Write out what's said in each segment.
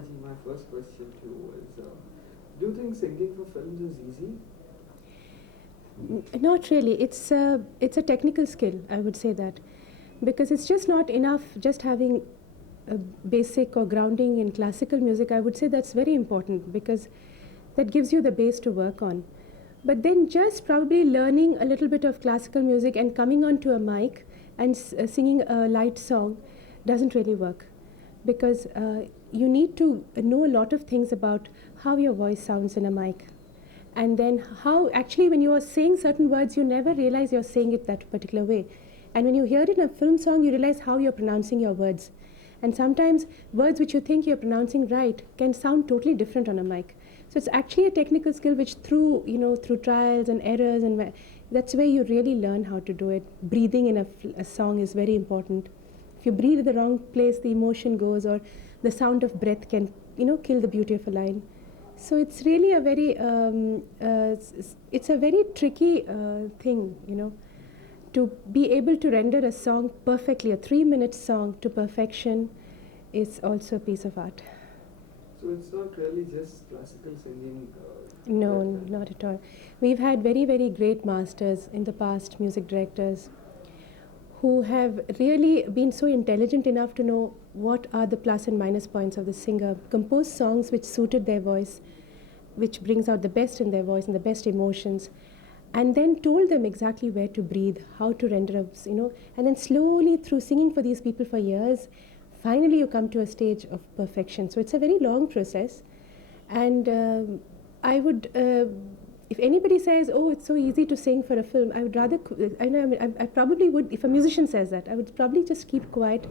Ji, my first question to you is, do you think singing for films is easy? Not really. It's a technical skill, I would say that. Because it's just not enough just having a basic or grounding in classical music. I would say that's very important because that gives you the base to work on. But then just probably learning a little bit of classical music and coming onto a mic and singing a light song doesn't really work because you need to know a lot of things about how your voice sounds in a mic. And then how actually when you are saying certain words, you never realize you're saying it that particular way. And when you hear it in a film song, you realize how you're pronouncing your words. And sometimes words which you think you're pronouncing right can sound totally different on a mic. So it's actually a technical skill which through trials and errors, and that's where you really learn how to do it. Breathing in a song is very important. If you breathe in the wrong place, the emotion goes, or the sound of breath can kill the beauty of a line. So it's really a very it's a very tricky thing, to be able to render a song perfectly, a 3-minute song to perfection is also a piece of art. So it's not really just classical singing? No, not at all. We've had very, very great masters in the past, music directors, who have really been so intelligent enough to know what are the plus and minus points of the singer, compose songs which suited their voice, which brings out the best in their voice and the best emotions, and then told them exactly where to breathe, how to render up, and then slowly through singing for these people for years, finally you come to a stage of perfection. So it's a very long process, and I would, if anybody says, oh, it's so easy to sing for a film, I would rather, I probably would, if a musician says that, I would probably just keep quiet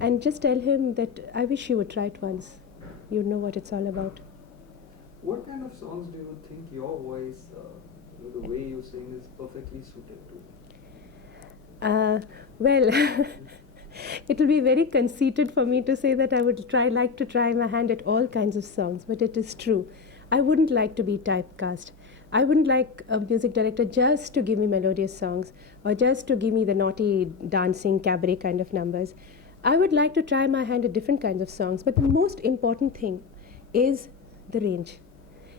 and just tell him that I wish you would try it once. You'd know what it's all about. What kind of songs do you think your voice, the way you sing, is perfectly suited to? Well, it will be very conceited for me to say that I would like to try my hand at all kinds of songs, but it is true. I wouldn't like to be typecast. I wouldn't like a music director just to give me melodious songs or just to give me the naughty dancing cabaret kind of numbers. I would like to try my hand at different kinds of songs, but the most important thing is the range.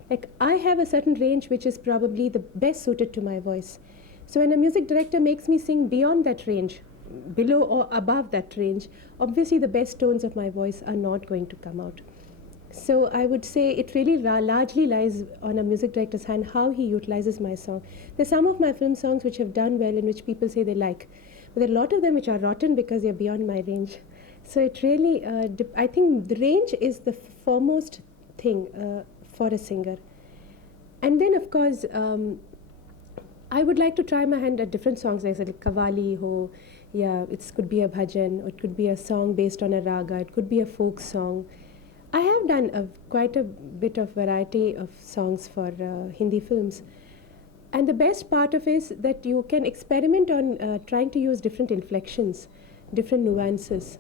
Like, I have a certain range which is probably the best suited to my voice. So when a music director makes me sing beyond that range, below or above that range, obviously the best tones of my voice are not going to come out. So I would say it really largely lies on a music director's hand how he utilizes my song. There's some of my film songs which have done well, in which people say they like, but there are a lot of them which are rotten because they're beyond my range. So it really, I think the range is the foremost thing for a singer. And then of course, I would like to try my hand at different songs, like Kavali ho, it could be a bhajan, or it could be a song based on a raga, it could be a folk song. I have done quite a bit of variety of songs for Hindi films. And the best part of it is that you can experiment on trying to use different inflections, different nuances.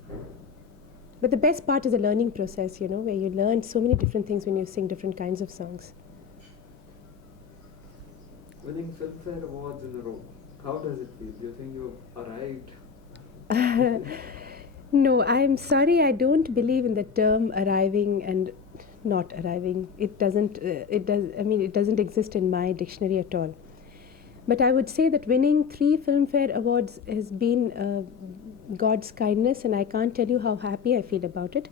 But the best part is the learning process, where you learn so many different things when you sing different kinds of songs. Winning Filmfare Awards in a row, how does it feel? Do you think you've arrived? No, I'm sorry, I don't believe in the term arriving and not arriving. It doesn't exist in my dictionary at all. But I would say that winning 3 Filmfare Awards has been God's kindness, and I can't tell you how happy I feel about it.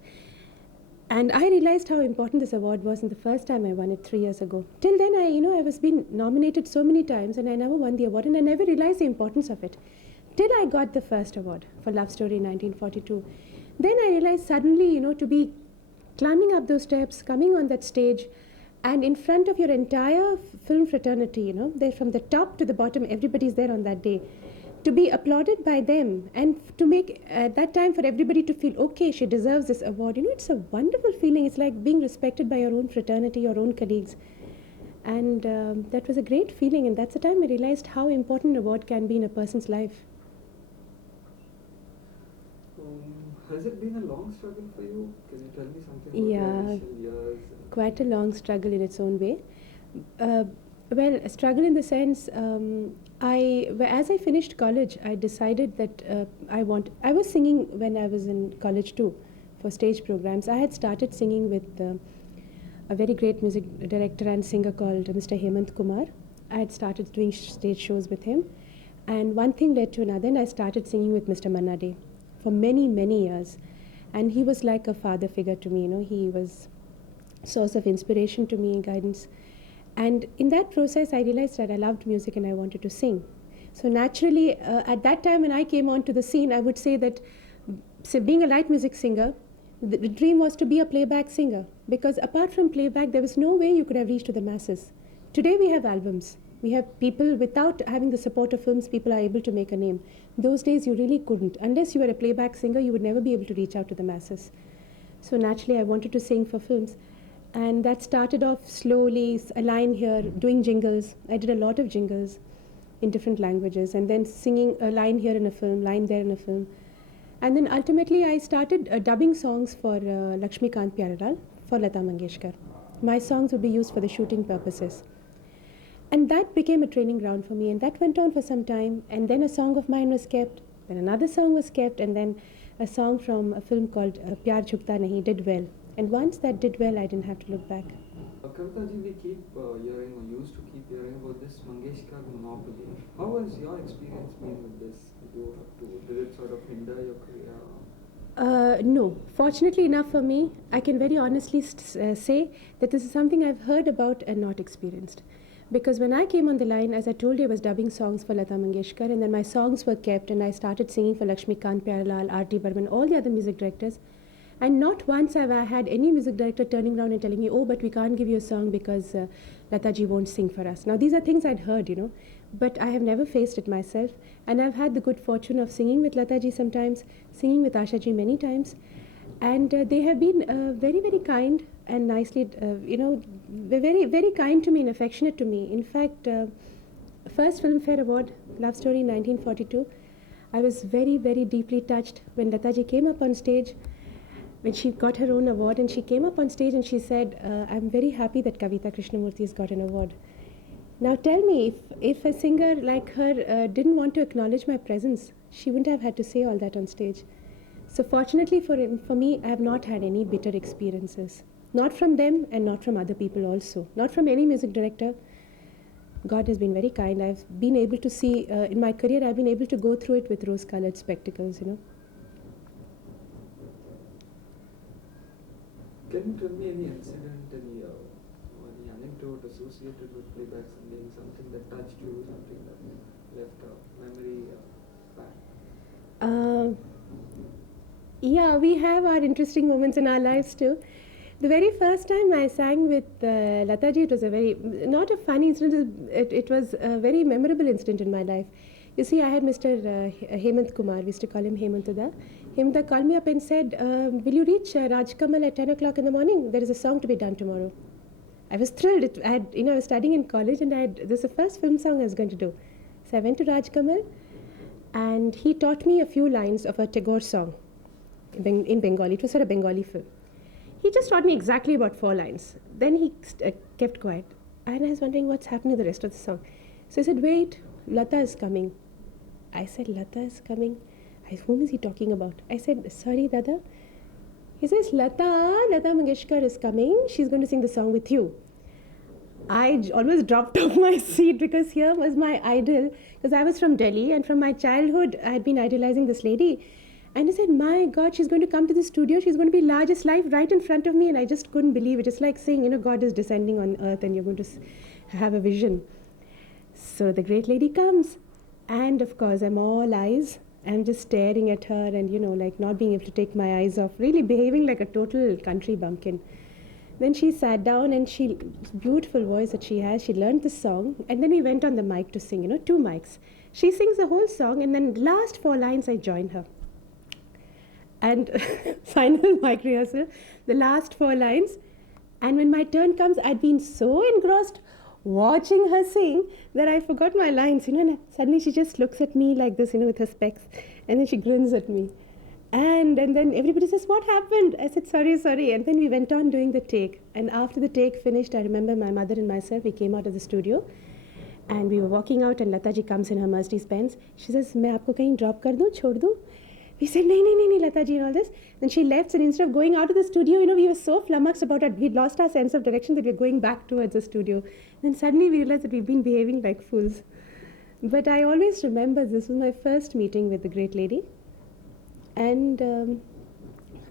And I realized how important this award was in the first time I won it 3 years ago. Till then, I was being nominated so many times and I never won the award, and I never realized the importance of it. Till I got the first award for Love Story 1942. Then I realized suddenly, to be climbing up those steps, coming on that stage, and in front of your entire film fraternity, they're from the top to the bottom, everybody's there on that day. To be applauded by them and to make at that time for everybody to feel, okay, she deserves this award. It's a wonderful feeling. It's like being respected by your own fraternity, your own colleagues. And that was a great feeling, and that's the time I realized how important an award can be in a person's life. Has it been a long struggle for you? Can you tell me something about the initial years? Quite a long struggle in its own way. Well, a struggle in the sense, as I finished college, I decided that I was singing when I was in college too, for stage programs. I had started singing with a very great music director and singer called Mr. Hemant Kumar. I had started doing stage shows with him, and one thing led to another, and I started singing with Mr. Manna Dey for many, many years. And he was like a father figure to me, he was source of inspiration to me, guidance. And in that process, I realized that I loved music and I wanted to sing. So naturally, at that time when I came onto the scene, I would say that being a light music singer, the dream was to be a playback singer, because apart from playback, there was no way you could have reached to the masses. Today we have albums. We have people, without having the support of films, people are able to make a name. Those days you really couldn't. Unless you were a playback singer, you would never be able to reach out to the masses. So naturally I wanted to sing for films. And that started off slowly, a line here, doing jingles. I did a lot of jingles in different languages, and then singing a line here in a film, line there in a film. And then ultimately I started dubbing songs for Lakshmikant Pyarelal, for Lata Mangeshkar. My songs would be used for the shooting purposes. And that became a training ground for me, and that went on for some time. And then a song of mine was kept, then another song was kept, and then a song from a film called Pyar Jhukta Nahi did well. And once that did well, I didn't have to look back. Kavita ji, we keep hearing, or used to keep hearing about this Mangeshkar monopoly. How has your experience been with this? Did it sort of hinder your career? No. Fortunately enough for me, I can very honestly say that this is something I've heard about and not experienced. Because when I came on the line, as I told you, I was dubbing songs for Lata Mangeshkar, and then my songs were kept, and I started singing for Lakshmikant Pyarelal, R.T. Burman, all the other music directors. And not once have I had any music director turning around and telling me, oh, but we can't give you a song because Lata ji won't sing for us. Now, these are things I'd heard, but I have never faced it myself. And I've had the good fortune of singing with Lata ji sometimes, singing with Asha ji many times. And they have been very, very kind and nicely, very, very kind to me and affectionate to me. In fact, first Filmfare Award, Love Story in 1942, I was very, very deeply touched when Lata ji came up on stage, when she got her own award, and she came up on stage and she said, I'm very happy that Kavita Krishnamurthy has got an award. Now tell me, if a singer like her didn't want to acknowledge my presence, she wouldn't have had to say all that on stage. So fortunately for me, I have not had any bitter experiences. Not from them and not from other people also. Not from any music director. God has been very kind. I've been able to see, in my career, I've been able to go through it with rose-colored spectacles, Can you tell me any incident, any anecdote associated with playback singing, something that touched you, something that left a memory back? Yeah, we have our interesting moments in our lives too. The very first time I sang with Lata ji, it was not a funny incident, it was a very memorable incident in my life. You see, I had Mr. Hemant Kumar, we used to call him Hemantada. Hemanta called me up and said, will you reach Rajkamal at 10 o'clock in the morning? There is a song to be done tomorrow. I was thrilled. I was studying in college, and this is the first film song I was going to do. So I went to Rajkamal, and he taught me a few lines of a Tagore song in Bengali. It was for a Bengali film. He just taught me exactly about 4 lines. Then he kept quiet. And I was wondering what's happening to the rest of the song. So he said, wait, Lata is coming. I said, Lata is coming? Whom is he talking about? I said, sorry, Dada. He says, Lata Mangeshkar is coming. She's going to sing the song with you. I almost dropped off my seat because here was my idol. Because I was from Delhi, and from my childhood, I had been idolizing this lady. And I said, my God, she's going to come to the studio. She's going to be largest life right in front of me. And I just couldn't believe it. It's like saying, God is descending on earth and you're going to have a vision. So the great lady comes. And of course, I'm all eyes. I'm just staring at her and, like not being able to take my eyes off. Really behaving like a total country bumpkin. Then she sat down and beautiful voice that she has. She learned the song. And then we went on the mic to sing, 2 mics. She sings the whole song. And then last 4 lines, I join her. And final mic rehearsal, the last 4 lines. And when my turn comes, I'd been so engrossed watching her sing that I forgot my lines, and suddenly she just looks at me like this, with her specs, and then she grins at me. And then everybody says, what happened? I said, sorry. And then we went on doing the take. And after the take finished, I remember my mother and myself, we came out of the studio. And we were walking out, and Lata ji comes in her Mercedes Benz. She says, मैं आपको कहीं drop कर दूँ, छोड़ दूँ? We said, nahi, Lata ji, and all this. Then she left, and instead of going out of the studio, we were so flummoxed about it. We'd lost our sense of direction that we were going back towards the studio. Then suddenly we realized that we've been behaving like fools. But I always remember this was my first meeting with the great lady. And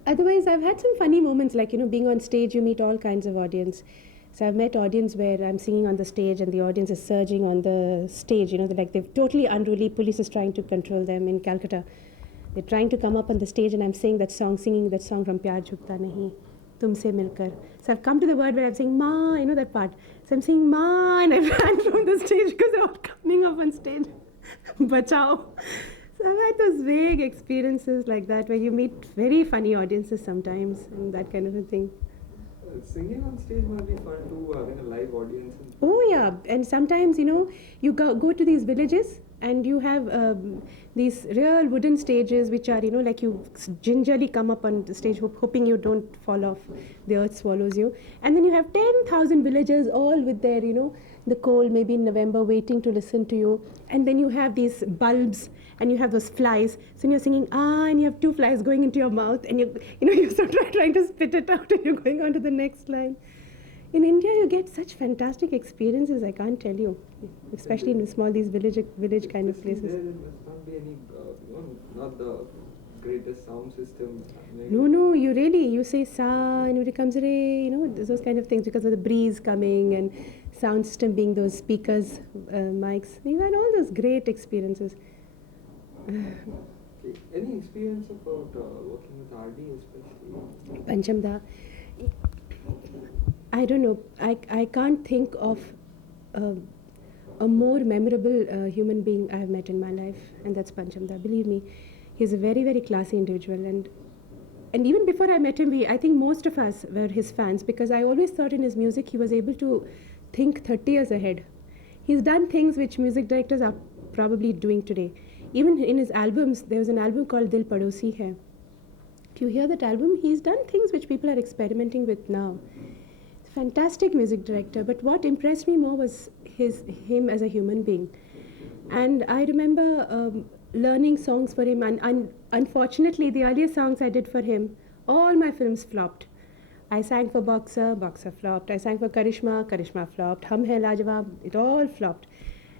otherwise, I've had some funny moments, like, being on stage, you meet all kinds of audience. So I've met audience where I'm singing on the stage and the audience is surging on the stage, they're like they're totally unruly, police is trying to control them in Calcutta. They're trying to come up on the stage and I'm singing that song from Pyar Jhukta Nahi, Tumse Milkar. So I've come to the word where I'm saying Ma, that part. So I'm saying Ma and I ran from the stage because they're all coming up on stage. Bachao. So I've had those vague experiences like that where you meet very funny audiences sometimes and that kind of a thing. Singing on stage must be fun too, having a live audience. Oh yeah, and sometimes you go to these villages and you have these real wooden stages which are like you gingerly come up on the stage hoping you don't fall off, the earth swallows you, and then you have 10,000 villagers all with their the cold maybe in November waiting to listen to you, and then you have these bulbs and you have those flies, so you're singing and you have two flies going into your mouth and you're sort of trying to spit it out and you're going on to the next line. In India, you get such fantastic experiences, I can't tell you, especially in small, these village kind of places. There must not be any, not the greatest sound system. No, you say sa and it becomes re, those kind of things because of the breeze coming and sound system being those speakers, mics. You've had all those great experiences. Okay. Any experience about working with RD especially? Panchamda. I don't know. I can't think of a more memorable human being I have met in my life, and that's Panchamda. Believe me, he's a very, very classy individual, and even before I met him, I think most of us were his fans because I always thought in his music he was able to think 30 years ahead. He's done things which music directors are probably doing today. Even in his albums, there was an album called Dil Padosi Hai. If you hear that album, he's done things which people are experimenting with now. Fantastic music director, but what impressed me more was him as a human being. And I remember learning songs for him, and unfortunately the earlier songs I did for him, all my films flopped. I sang for Boxer flopped. I sang for Karishma flopped. Hum Hai Lajawab, it all flopped.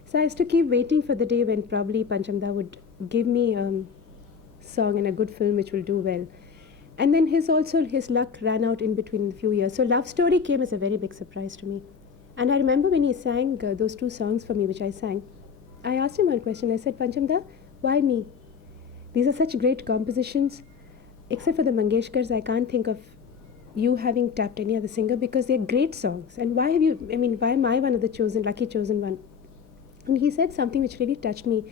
So I used to keep waiting for the day when probably Panchamda would give me a song in a good film which will do well. And then his luck ran out in between a few years. So Love Story came as a very big surprise to me. And I remember when he sang those two songs for me, which I sang, I asked him one question. I said, Panchamda, why me? These are such great compositions. Except for the Mangeshkars, I can't think of you having tapped any other singer because they're great songs. And why am I one of the lucky chosen one? And he said something which really touched me.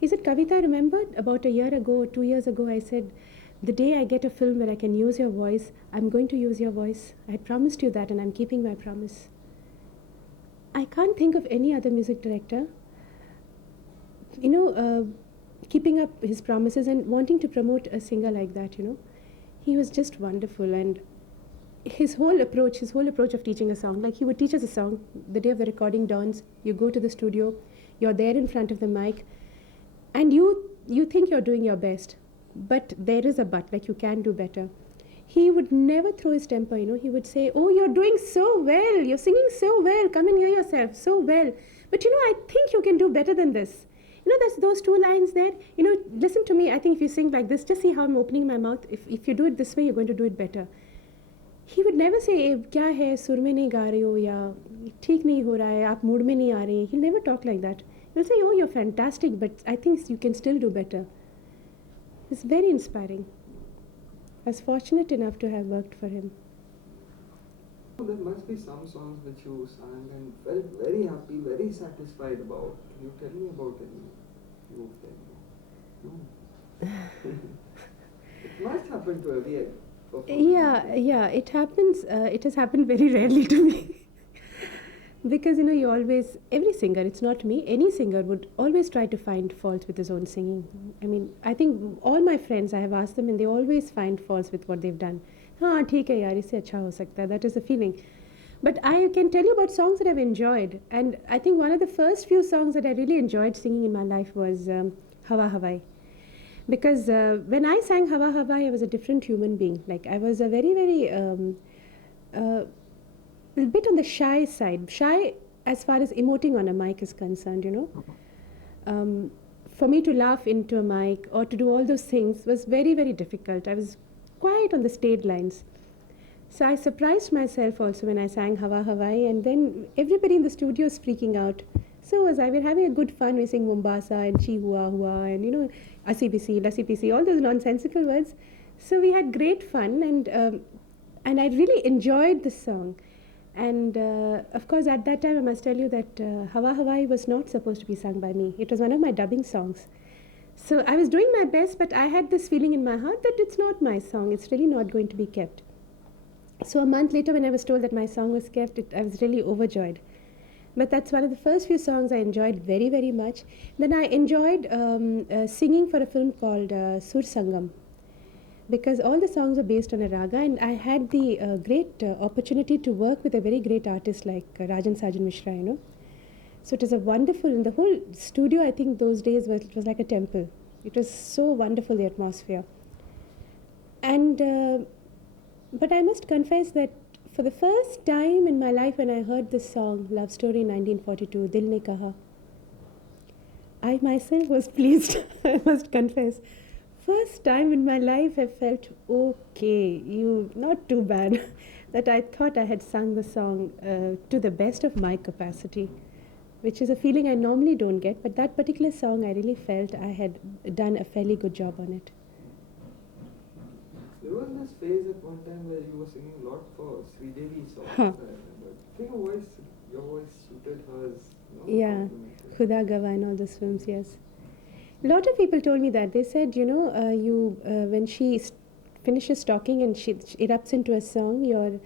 He said, Kavita, I remember about a year ago, 2 years ago, I said, the day I get a film where I can use your voice, I'm going to use your voice. I had promised you that and I'm keeping my promise. I can't think of any other music director, keeping up his promises and wanting to promote a singer like that, He was just wonderful, and his whole approach of teaching a song, like he would teach us a song, the day of the recording dawns, you go to the studio, you're there in front of the mic, and you think you're doing your best. But there is a but, like you can do better. He would never throw his temper, He would say, oh, you're doing so well. You're singing so well. Come and hear yourself so well. But, I think you can do better than this. There's those two lines there. Listen to me. I think if you sing like this, just see how I'm opening my mouth. If you do it this way, you're going to do it better. He would never say, kya hai, sur mein nahi ga rahe ho, ya theek nahi ho raha hai, aap mood mein nahi aa rahe. He'll never talk like that. He'll say, oh, you're fantastic, but I think you can still do better. It's very inspiring. I was fortunate enough to have worked for him. There must be some songs which you sang and felt very happy, very satisfied about. Can you tell me about any of them? No. It must happen to every performer. Yeah, it happens. It has happened very rarely to me. Because, you always, every singer, it's not me, any singer would always try to find faults with his own singing. I think all my friends, I have asked them and they always find faults with what they've done. Theek hai yaar, isse acha ho sakta hai. That is the feeling. But I can tell you about songs that I've enjoyed. And I think one of the first few songs that I really enjoyed singing in my life was Hawa Hawai. Because when I sang Hawa Hawa, I was a different human being. Like I was a very, very a bit on the shy side. Shy as far as emoting on a mic is concerned, you know. For me to laugh into a mic or to do all those things was very, very difficult. I was quite on the stage lines. So I surprised myself also when I sang Hawa Hawaii, and then everybody in the studio was freaking out. So was I. We're having a good fun. We sing Mombasa and Chi Hua Hua and, you know, Asipisi, Lasipisi, all those nonsensical words. So we had great fun, and I really enjoyed the song. And of course, at that time, I must tell you that Hawa Hawaii was not supposed to be sung by me. It was one of my dubbing songs. So I was doing my best, but I had this feeling in my heart that it's not my song. It's really not going to be kept. So a month later, when I was told that my song was kept, I was really overjoyed. But that's one of the first few songs I enjoyed very, very much. Then I enjoyed singing for a film called Sur Sangam, because all the songs are based on a raga, and I had the great opportunity to work with a very great artist like Rajan Sajan Mishra, you know. So it was a wonderful, and the whole studio, I think those days it was like a temple. It was so wonderful, the atmosphere. And but I must confess that for the first time in my life when I heard this song, Love Story 1942, Dil Ne Kaha, I myself was pleased, I must confess. First time in my life I felt, okay, not too bad, that I thought I had sung the song to the best of my capacity, which is a feeling I normally don't get, but that particular song I really felt I had done a fairly good job on it. There was this phase at one time where you were singing a lot for Sridevi songs. Huh. I remember. I think your voice suited hers. Yeah, Khuda Gawai and all those films, yes. A lot of people told me that. They said, when she finishes talking and she erupts into a song, your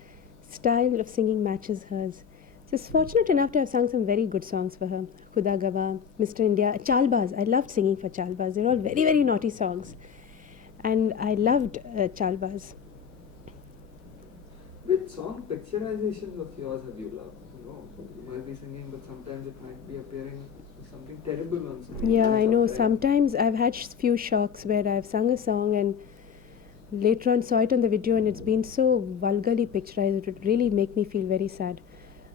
style of singing matches hers. So it's fortunate enough to have sung some very good songs for her. Khuda Gawa, Mr. India, Chalbaz. I loved singing for Chalbaz. They're all very, very naughty songs. And I loved Chalbaz. Which song picturizations of yours have you loved? You might be singing, but sometimes it might be appearing something terrible on screen. Yeah, I know. Sometimes I've had few shocks where I've sung a song and later on saw it on the video and it's been so vulgarly picturized, it would really make me feel very sad.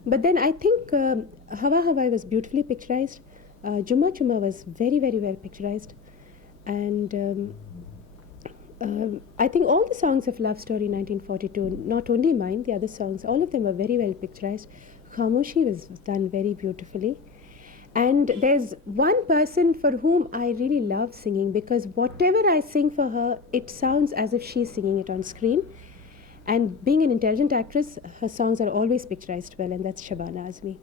But then I think Hawa Hawaii was beautifully picturized. Juma Chuma was very, very well picturized. And I think all the songs of Love Story 1942, not only mine, the other songs, all of them were very well picturized. Khamoshi was done very beautifully. And there's one person for whom I really love singing, because whatever I sing for her, it sounds as if she's singing it on screen. And being an intelligent actress, her songs are always picturized well, and that's Shabana Azmi.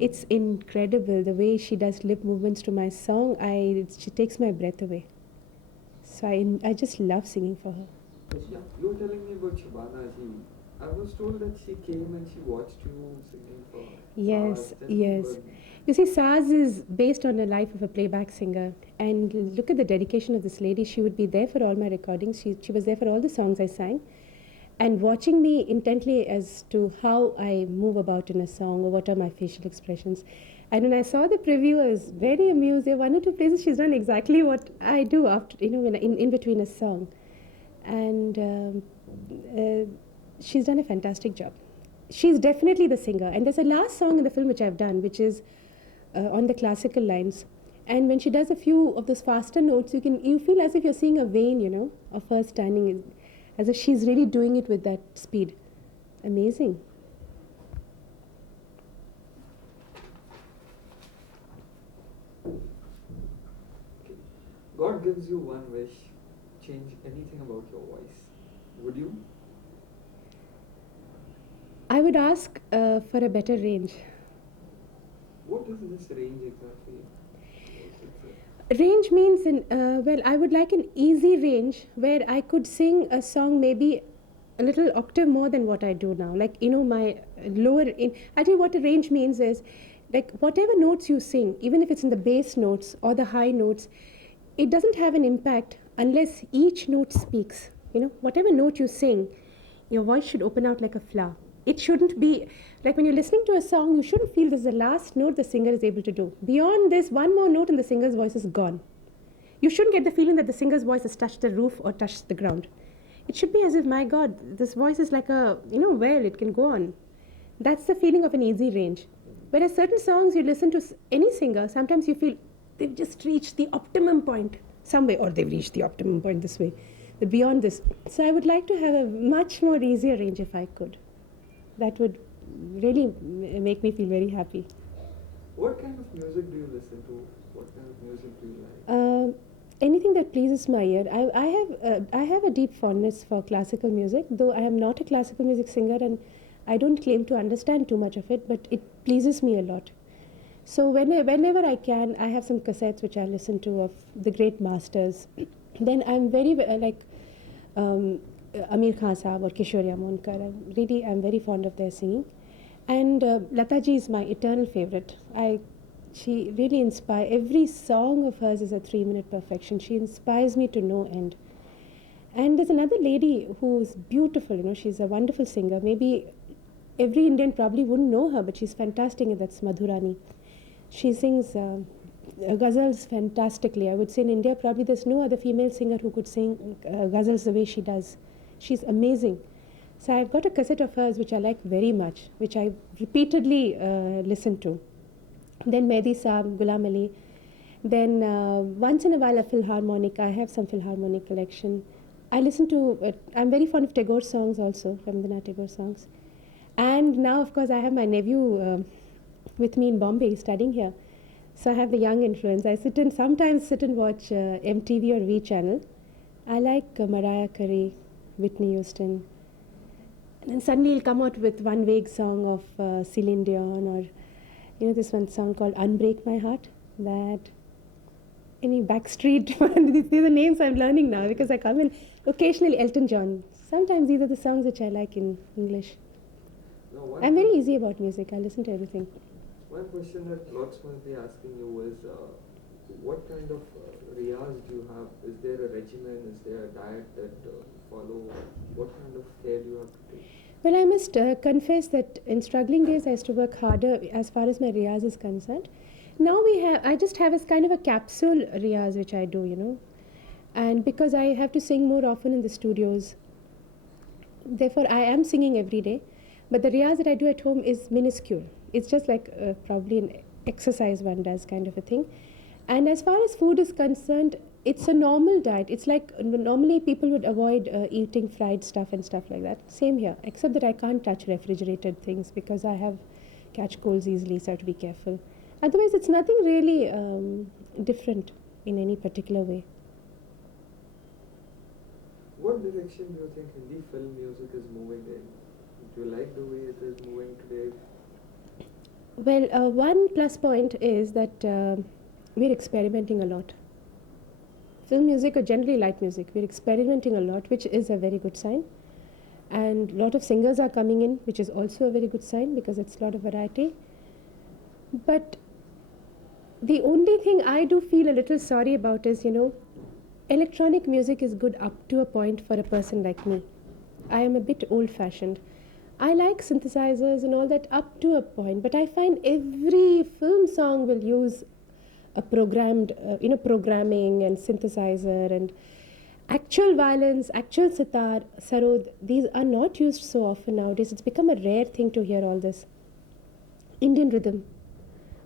It's incredible the way she does lip movements to my song. She takes my breath away. So I just love singing for her. Yeah, you were telling me about Shabana Ji. I was told that she came and she watched you singing for Yes, Saaz. yes. You see, Saaz is based on the life of a playback singer. And look at the dedication of this lady. She would be there for all my recordings. She was there for all the songs I sang. And watching me intently as to how I move about in a song or what are my facial expressions. And when I saw the preview, I was very amused. There are one or two places she's done exactly what I do after, when in between a song. And she's done a fantastic job. She's definitely the singer. And there's a last song in the film which I've done, which is on the classical lines. And when she does a few of those faster notes, you feel as if you're seeing a vein, of her standing, as if she's really doing it with that speed. Amazing. God gives you one wish, change anything about your voice. Would you? I would ask for a better range. What is this range exactly? Range means, I would like an easy range where I could sing a song maybe a little octave more than what I do now. Like, my lower, I tell you what a range means is, like, whatever notes you sing, even if it's in the bass notes or the high notes, it doesn't have an impact unless each note speaks. Whatever note you sing, your voice should open out like a flower. It shouldn't be, like when you're listening to a song, you shouldn't feel this is the last note the singer is able to do. Beyond this, one more note and the singer's voice is gone. you shouldn't get the feeling that the singer's voice has touched the roof or touched the ground. It should be as if, my God, this voice is like a, well, it can go on. That's the feeling of an easy range. Whereas certain songs you listen to any singer, sometimes you feel they've just reached the optimum point some way, or they've reached the optimum point this way, beyond this. So I would like to have a much more easier range if I could. That would really make me feel very happy. What kind of music do you listen to? What kind of music do you like? Anything that pleases my ear. I have a deep fondness for classical music, though I am not a classical music singer and I don't claim to understand too much of it, but it pleases me a lot. So whenever I can, I have some cassettes which I listen to of the great masters. Then I'm very like Amir Khan Saab or Kishore Monkar. I'm very fond of their singing. And Lata ji is my eternal favorite. She really inspires. Every song of hers is a 3-minute perfection. She inspires me to no end. And there's another lady who's beautiful. She's a wonderful singer. Maybe every Indian probably wouldn't know her, but she's fantastic, and that's Madhurani. She sings ghazals fantastically. I would say in India probably there's no other female singer who could sing ghazals the way she does. She's amazing. So I've got a cassette of hers which I like very much, which I repeatedly listen to. Then Mehdi Saab, Ghulam Ali. Then once in a while a Philharmonic. I have some Philharmonic collection. I listen to, I'm very fond of Tagore songs also, Rabindranath Tagore songs. And now of course I have my nephew with me in Bombay studying here. So I have the young influence. I sometimes sit and watch MTV or V channel. I like Mariah Carey, Whitney Houston. And then suddenly he'll come out with one vague song of Celine Dion, or this one song called Unbreak My Heart. That any Backstreet, these are the names I'm learning now because I come in. Occasionally Elton John. Sometimes these are the songs which I like in English. No, I'm very easy about music. I listen to everything. One question that lots must be asking you is, what kind of riyaz do you have? Is there a regimen? Is there a diet that you follow? What kind of care do you have to take? Well, I must confess that in struggling days I used to work harder as far as my riyaz is concerned. Now I just have as kind of a capsule riyaz which I do, and because I have to sing more often in the studios, therefore I am singing every day, but the riyaz that I do at home is minuscule. It's just like probably an exercise one does kind of a thing. And as far as food is concerned, it's a normal diet. It's like normally people would avoid eating fried stuff and stuff like that. Same here, except that I can't touch refrigerated things because I catch colds easily, so I have to be careful. Otherwise, it's nothing really different in any particular way. What direction do you think Hindi film music is moving in? Do you like the way it is moving today? Well, one plus point is that we're experimenting a lot. Film music or generally light music, we're experimenting a lot, which is a very good sign. And a lot of singers are coming in, which is also a very good sign because it's a lot of variety. But the only thing I do feel a little sorry about is, electronic music is good up to a point for a person like me. I am a bit old-fashioned. I like synthesizers and all that up to a point, but I find every film song will use a programmed, programming and synthesizer and actual violins, actual sitar, sarod. These are not used so often nowadays. It's become a rare thing to hear all this. Indian rhythm.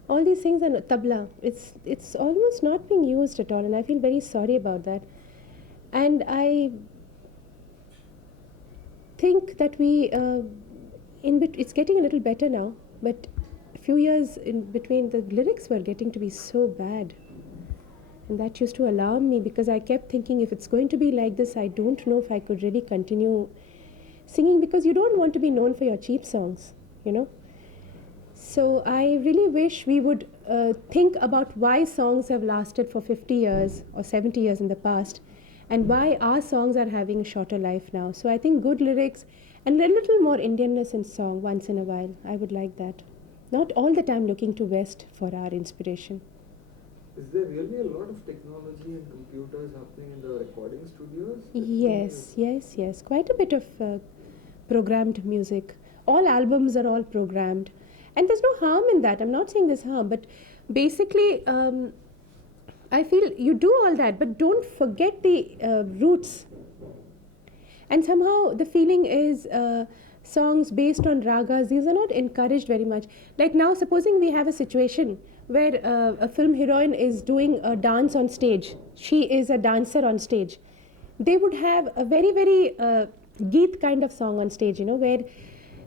All these things are tabla. It's almost not being used at all, and I feel very sorry about that. And I think that it's getting a little better now, but a few years in between, the lyrics were getting to be so bad, and that used to alarm me because I kept thinking, if it's going to be like this, I don't know if I could really continue singing, because you don't want to be known for your cheap songs, So I really wish we would think about why songs have lasted for 50 years or 70 years in the past, and why our songs are having a shorter life now. So I think good lyrics and a little more Indianness in song once in a while. I would like that. Not all the time looking to West for our inspiration. Is there really a lot of technology and computers happening in the recording studios? Yes. Quite a bit of programmed music. All albums are all programmed. And there's no harm in that. I'm not saying there's harm, but basically I feel you do all that, but don't forget the roots. And somehow the feeling is songs based on ragas, these are not encouraged very much. Like now, supposing we have a situation where a film heroine is doing a dance on stage, she is a dancer on stage. They would have a very, very Geet kind of song on stage, where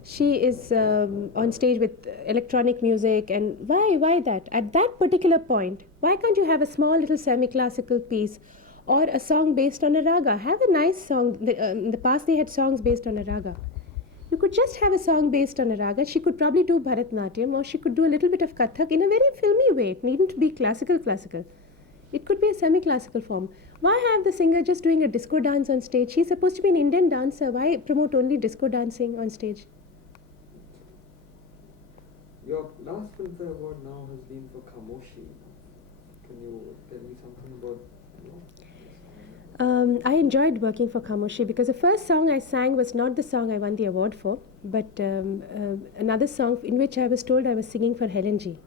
she is on stage with electronic music. And why that at that particular point, why can't you have a small little semi-classical piece or a song based on a raga? Have a nice song. In the past they had songs based on a raga. You could just have a song based on a raga. She could probably do Bharatnatyam, or she could do a little bit of Kathak in a very filmy way. It needn't be classical. It could be a semi-classical form. Why have the singer just doing a disco dance on stage? She's supposed to be an Indian dancer. Why promote only disco dancing on stage? Your last Filmfare award now has been for Khamoshi. Can you tell me something about I enjoyed working for Khamoshi because the first song I sang was not the song I won the award for, but another song in which I was told I was singing for Helen G.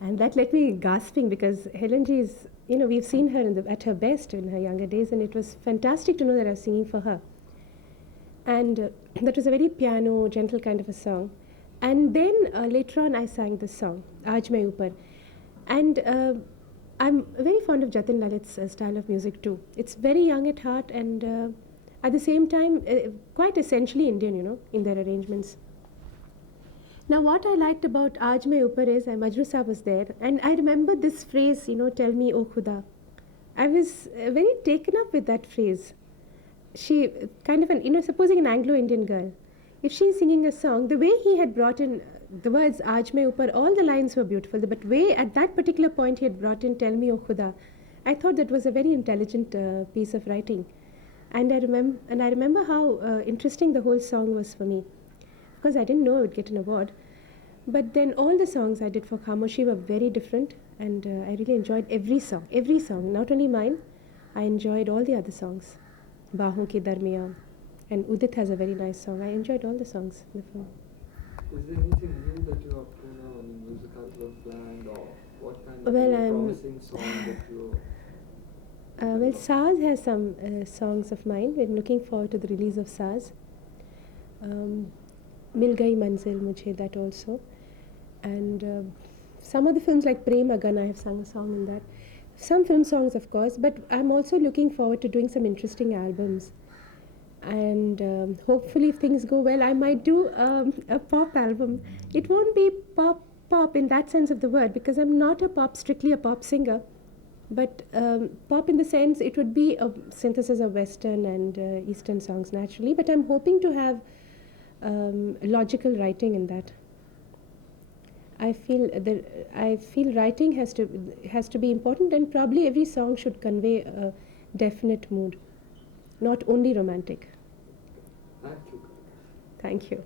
And that left me gasping because Helen G is, we've seen her at her best in her younger days, and it was fantastic to know that I was singing for her. And that was a very piano, gentle kind of a song. And then later on I sang this song, Aaj Main Upar. And I'm very fond of Jatin Lalit's style of music too. It's very young at heart and at the same time quite essentially Indian, in their arrangements. Now what I liked about Aaj Main Upar is Majru Saab was there, and I remember this phrase, tell me oh Khuda. I was very taken up with that phrase. She kind of supposing an Anglo-Indian girl, if she's singing a song, the way he had brought in the words Aaj Main Upar, all the lines were beautiful, but way at that particular point he had brought in Tell Me O Khuda, I thought that was a very intelligent piece of writing. And I remember how interesting the whole song was for me. Of course, I didn't know I would get an award, but then all the songs I did for Khamoshi were very different, and I really enjoyed every song, not only mine, I enjoyed all the other songs. Baahon Ke Darmiyan, and Udit has a very nice song. I enjoyed all the songs in the film. Is there anything new that you have any music album planned, or what kind of promising song that you... Well, Saaz has some songs of mine. We're looking forward to the release of Saaz. Mil Gayi Manzil Mujhe, that also. And some of the films like Prem Agan, I have sung a song in that. Some film songs, of course, but I'm also looking forward to doing some interesting albums. And hopefully if things go well, I might do a pop album. It won't be pop in that sense of the word, because I'm not strictly a pop singer, but pop in the sense it would be a synthesis of Western and Eastern songs naturally, but I'm hoping to have logical writing in that. I feel writing has to be important, and probably every song should convey a definite mood, not only romantic. Thank you. Thank you.